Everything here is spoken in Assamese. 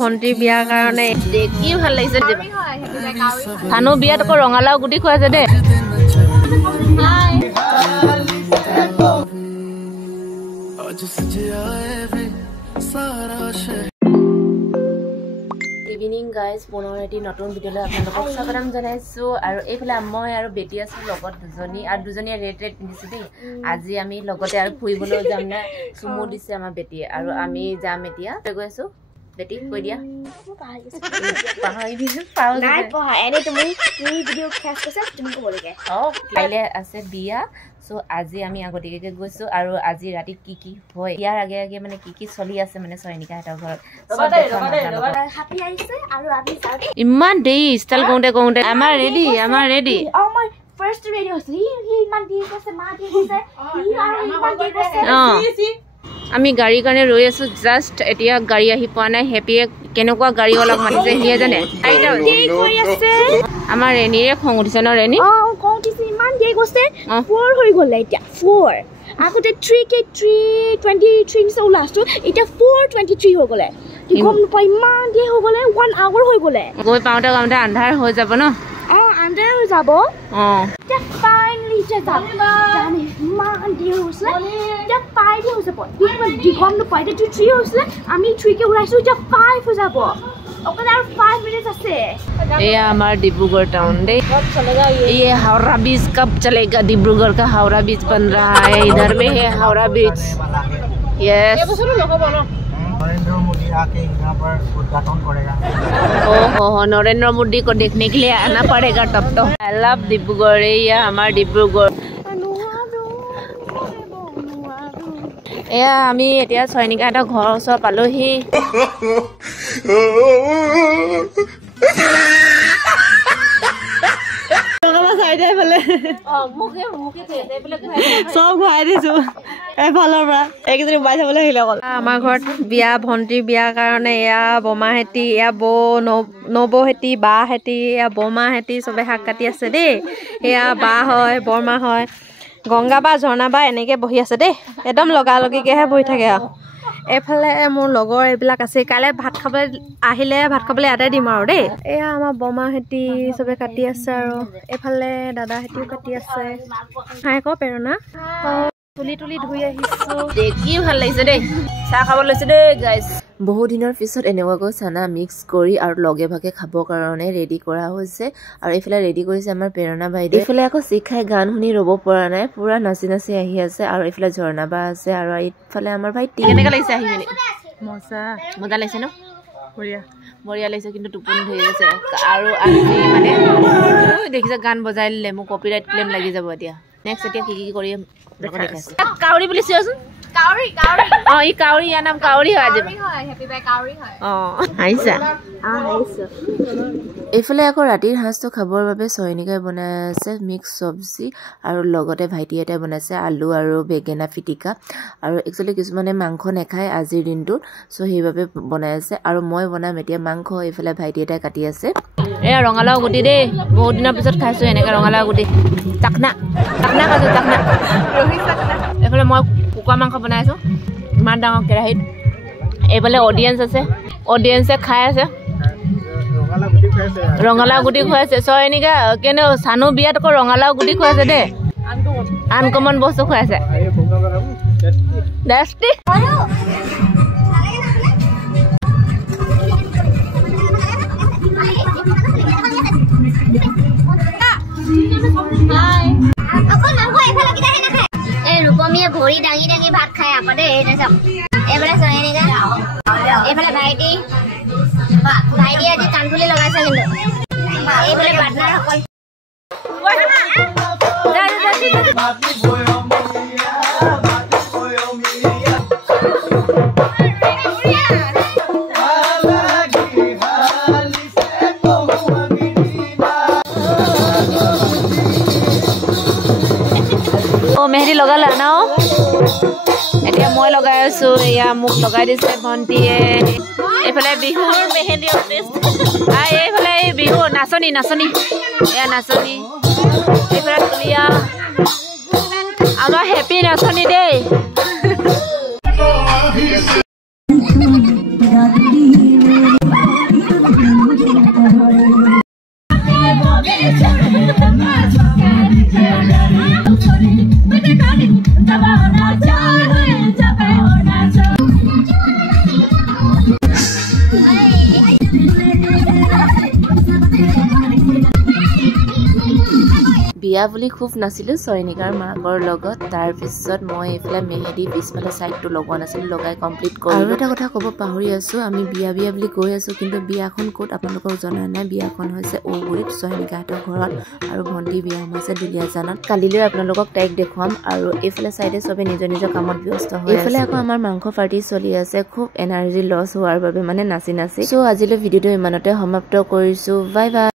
ভন্টিৰ বিয়াৰ কাৰণে দেখি ভাল লাগিছে থানো বিয়াত আকৌ ৰঙালাও গুটি খুৱাইছে দেই ইভিনিং গাইজ পুনৰ এটি নতুন ভিডিঅ'লৈ আপোনালোকক স্বাগতম জনাইছো আৰু এইফালে মই আৰু বেটি আছো লগত দুজনী আৰু দুজনীয়ে ৰেড পিন্ধিছো দেই আজি আমি লগতে আৰু ফুৰিবলৈ যাম না চুমু দিছে আমাৰ বেটিয়ে আৰু আমি যাম এতিয়া গৈ আছো বেটি কৈ দিয়া কাইলৈ আছে বিয়া সো আজি আমি আগতীয়াকৈ গৈছো আৰু আজি ৰাতি কি হয় ইয়াৰ আগে আগে মানে কি চলি আছে মানে চয়নিকা হেতৰ ঘৰত ইমান দেৰি ষ্টাইল কৰোঁতে আমাৰ ready First radio he man di kose ma di kose আমি গাড়ী কাৰণে ৰৈ আছো জাস্ট এতিয়া গাড়ী আহি পোৱা নাই হেপিয়ে কেনেকুৱা গাড়ী অলপ মাতিছে হিয়ে জানে আমাৰ ৰেনিৰে খং উঠিছে ন ৰেনি খং উঠিছে ইমান দেৰি গৈছে 4 হৈ গ'ল এতিয়া 4 আগতে 3K323 নিছে লাষ্টটো এতিয়া 423 হৈ গ'লে কি কম নপাই ইমান দেৰি হৈ গ'লে 1 আৱাৰ হৈ গ'লে গৈ পাওঁতে আন্ধাৰ হৈ যাব ন আন্ধাৰ হৈ যাব এতিয়া ফাইনালি যাব জানি ইমান দেৰি হৈছে এতিয়া 5 দেৰি হৈছে কি কম নপাই এতিয়া 3 হৈছিলে আমি 3K উৰাইছো এতিয়া 5 হৈ যাব ओके यार 5 मिनट्स আছে ये हमारा डिब्रूगढ़ टाउन दे कब चलेगा ये हावड़ा बीच कब चलेगा डिब्रूगढ़ का हावड़ा बीच बन रहा है इधर में है हावड़ा बीच यस ये बस लोगों बोलो नरेंद्र मोदी आके यहाँ पर उद्घाटन करेगा ओहो नरेंद्र मोदी को देखने के लिए आना पड़ेगा तब तो आई लव डिब्रूगढ़ ये हमारा डिब्रूगढ़ এয়া আমি এতিয়া চয়নিকা এটা ঘৰৰ ওচৰ পালোহি আমাৰ ঘৰত বিয়া ভন্টিৰ বিয়াৰ কাৰণে এয়া বমাহেঁতি এয়া নবৌহেঁতি বাহেঁতি এয়া বমাহেঁতি চবে শাক কাটি আছে দেই এয়া বা হয় বৰমা হয় গংগা বা ঝৰ্ণা বা এনেকে বহি আছে দেই একদম লগালগিকেহে বহি থাকে আৰু এইফালে মোৰ লগৰ এইবিলাক আছে কাইলৈ ভাত খাবলৈ ইয়াতে দিম আৰু দেই এয়া আমাৰ বমাহেঁতি চবে কাটি আছে আৰু এইফালে দাদাহেঁতিও কাটি আছে খাই আকৌ প্ৰেৰণা তুলি ধুই আহিছো দেখি ভাল লাগিছে দেই চাহ খাব লৈছে দেই গাইজ বহু দিনৰ পিছত এনেকুৱাকৈ চানা মিক্স কৰি আৰু লগে ভাগে খাবৰ কাৰণে ৰেডি কৰা হৈছে আৰু এইফালে ৰেডি কৰিছে আমাৰ প্ৰেৰণা বাইদেউ এইফালে আকৌ শিখাই গান শুনি ৰ'ব পৰা নাই পুৰা নাচি আহি আছে আৰু এইফালে ঝৰ্ণা বা আছে আৰু এইফালে আমাৰ ভাইটি কেনেকৈ লাগিছে আহি মেলি মজা লাগিছে ন বঢ়িয়া লাগিছে কিন্তু টোপনি ধৰি আছে আৰু আজি মানে দেখিছে গান বজাই দিলে মোক কপিৰাইট ক্লেইম লাগি যাব এতিয়া নেক্সট এতিয়া কি কৰি কাউৰী বুলি চিয়চোন কাউৰী ই কাউৰী ইয়াৰ নাম কাউৰী হয় আজি হেপি বাই কাউৰী হয় আহিছা এইফালে আকৌ ৰাতিৰ সাঁজটো খাবৰ বাবে চয়নিকাই বনাই আছে মিক্স চব্জি আৰু লগতে ভাইটি এটাই বনাইছে আলু আৰু বেঙেনা পিটিকা আৰু একচুৱেলি কিছুমানে মাংস নাখায় আজিৰ দিনটোত চ' সেইবাবে বনাই আছে আৰু মই বনাম এতিয়া মাংস এইফালে ভাইটি এটাই কাটি আছে এয়া ৰঙালাও গুটি দেই বহুত দিনৰ পিছত খাইছো এনেকৈ ৰঙালাও গুটি চাকনা খাইছো এইফালে মই কুকুৰা মাংস বনাইছো ইমান ডাঙৰ কেৰাহীত এইফালে অডিয়েঞ্চে খাই আছে ৰঙালাও গুটি খুৱাইছে চয়নিকা কেনে চানু বিয়াত আকৌ ৰঙালাও গুটি খুৱাইছে দেই আনকমন বস্তু খুৱাইছে ৰূপমিয়ে ভৰি দাঙি ভাত খাই আপদে এটা সব এবাৰে চয়নিকা এফালে ভাইটি আজি কানফুলি লগাইছে কিন্তু এইফালে পাৰ্টনাৰ সকল মেহেদি লগালা ন এতিয়া মই লগাই আছো এয়া মোক লগাই দিছে ভন্টিয়ে এইফালে বিহুৰ মেহেদি এইফালে বিহু নাচনী এয়া নাচনী এইফালে তুলিয়া আমাৰ হেপী নাচনী দেই বিয়া বুলি খুব নাছিলো চয়নিকাৰ মাকৰ লগত তাৰ পিছত মই এফালে মেহেদি পিছফালে সাইডটো লগোৱা নাছিল লগাই কমপ্লিট কৰি আৰু এটা কথা ক'ব পাহৰি আছো আমি বিয়া বুলি কৈ আছো কিন্তু বিয়াখন ক'ত আপোনালোকক জনা নাই বিয়াখন হৈছে ওগুৰিত চয়নিকাহঁতৰ ঘৰত আৰু ভণ্টি বিয়া হৈছে দুলিয়াজানত কালিলৈ আপোনালোকক তাইক দেখুৱাম আৰু এইফালে সাইডে সবে নিজৰ কামত ব্যস্ত হৈ এইফালে আকৌ আমাৰ মাংস পাৰ্টি চলি আছে খুব এনাৰ্জি লছ হোৱাৰ বাবে মানে নাচি সো আজিলৈ ভিডিওটো ইমানতে সমাপ্ত কৰিছো বাই বাই